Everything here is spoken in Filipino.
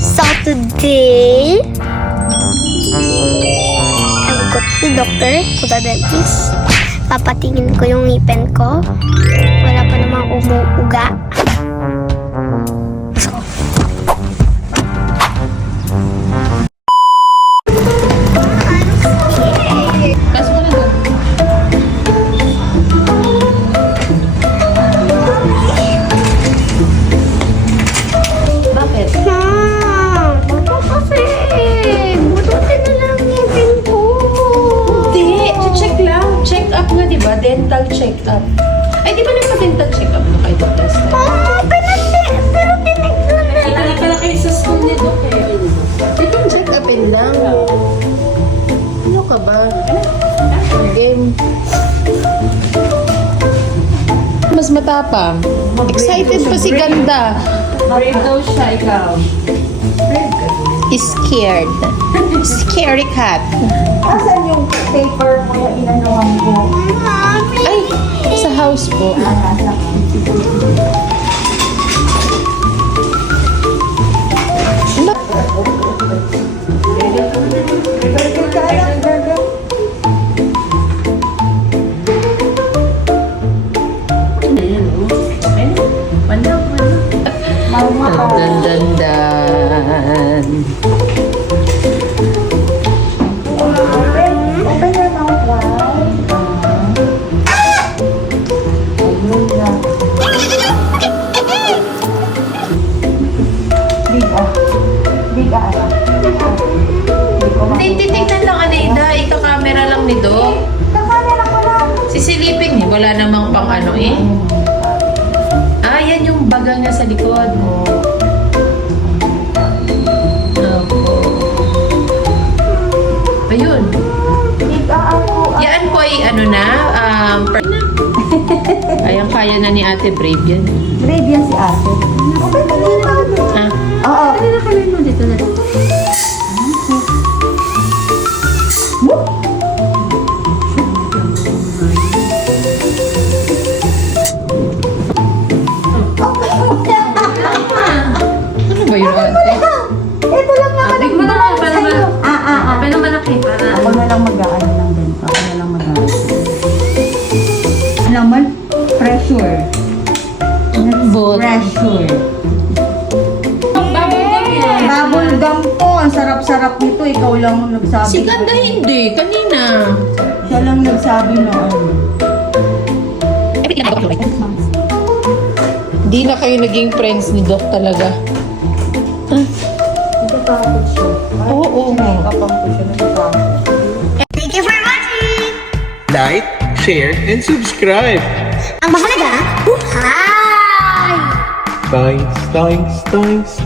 So today, I will go to the doctor, to the dentist. Papatingin ko yung ngipin ko. Wala pa namang umuuga. So, dental check-up. Ay, di ba nagpa-dental check-up na kayo last time? pero tinignan na. Kailangan pala kayo sa school ni Doc eh. Tingnan check-upin lang. Ano ka ba? Game. Mas matapang. Excited pa si Ganda. Brave daw siya, ikaw. Scared. Scary cat. Asan yung paper mo yung inanuhan ko? Ay, sa house po. Dan. Open your mouth wide. Big ah. Hindi, titignan lang, Anaida. Ika-camera lang ni Doc. Kakamera ko lang. Sisilipin niya. Wala namang pang ano eh. Ah, yan yung bagang niya sa likod. Opo. Ayun. Big ako. Yan po ay ano na. Ayan, kaya na ni Ate Brave yan. Brave yan si ate. Open mo yung mouth. Ah. Oo. Kalay mo dito na. Ano ba yun, Ate? Ito lang naman. Big mo na. Para malaki. Para. Ako na lang mag-aano lang din. Ako na lang mag-aano. Alam mo, pressure. Pressure. Bubble gum to. Ang sarap-sarap nito. Ikaw lang ang nagsabi. Si Ganda hindi. Kanina. Siya lang nagsabi na ano. Di na kayo naging friends ni Doc talaga. Natatakot siya. Oo. Kapang ko siya. Natatakot. Thank you for watching! Like, share, and subscribe. Ang mahalaga, buhay! Thanks.